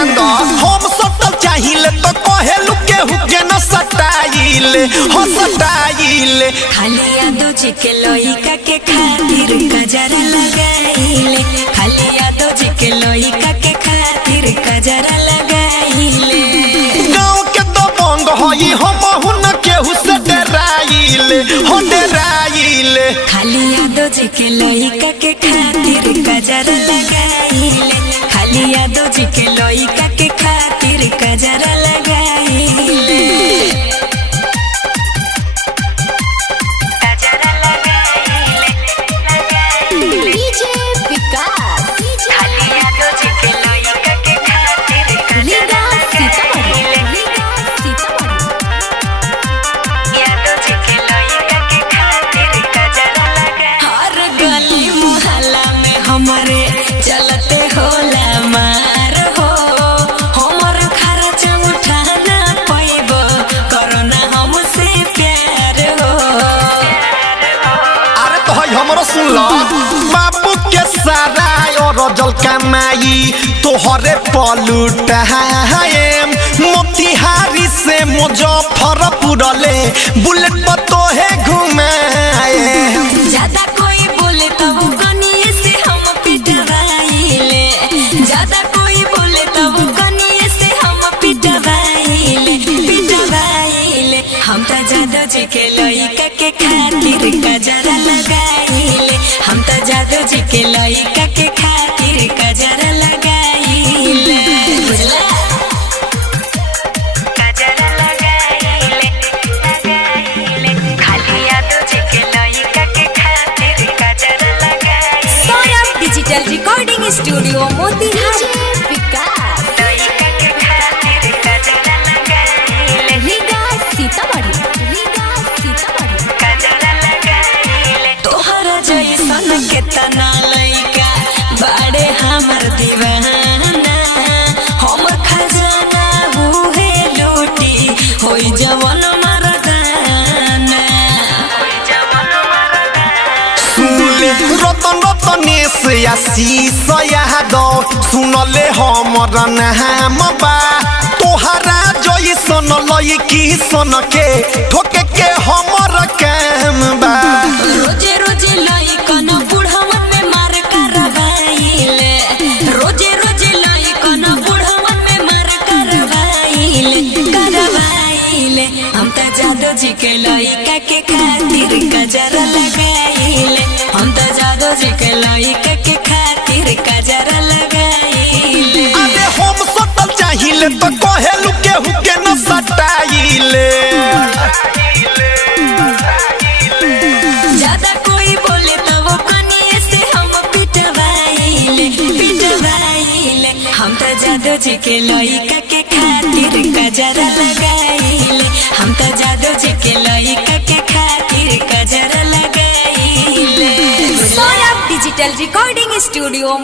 ध्यान दो हम सटल चाहिए तो कहेलू केहू के न सटाइले हो सटाइले खाली यादो जी के लइका के खातिर गजरा लगाइले खाली यादो जी के लइका के खातिर गजरा लगाइले गाँव के तो बंग होई हम हुन केहू से डराइले हो डराइले खाली यादो जी के लइका के खातिर गजरा लगाइले खाली यादो जी के लइका के खातिर गजरा लगाइले हमारे चलते होला मार हो हमर खर्च उठाना पैबो करना हमसे प्यार हो अरे तो है हमरो सुन लो बाबू के सारा और जल कमाई तोहरे पलूटा है मोतिहारी से मुजफ्फरपुर ले बुलेट पर तोहे घुमाए ज्यादा कोई बोले तब कनिए से हम पिटवाइले ज्यादा कोई बोले तब कनिए से हम पिटवाइले हम तो जादो जी के लइका के खातिर गजरा लगाइले हम तो जादो जी के लइका के खातिर गजरा लगाइले बुझला गजरा लगाइले खाली यादो जी के लइका के खातिर गजरा लगाइले Saurabh digital recording studio Motihari Vikas लइका के खातिर गजरा लगाइले रीगा सीतामढ़ी गजरा लगाइले तोहरा जैसन केतना लइका बाड़े हमर दीवाना हमर खजाना बुहे लूटी होई जवन मरदाना सुनले रतन रतनेश आशीष यादव सुनले हमर नाम बा तोहरा जैसन लइकी सन के ठोके के हमर काम बा रोजे रोजे लइकन बुढ़वन में मार करवाइले रोजे रोजे लइकन बुढ़वन में मार करवाइले हम तो जादो जी के लइका के खातिर गजरा लगाइले हम तो जादो जी के लइका के खातिर गजरा लगाइले अरे हम सटल चाहिए तो कहेलू केहू के न सटाइले ज्यादा कोई बोले तो वो कनिए से हम पिटवाइले हम तो जादो जी के लइका के खातिर गजरा लगाइले हम तो जादो जी के लइका के खातिर गजरा लगाइले सौरभ डिजिटल रिकॉर्डिंग स्टूडियो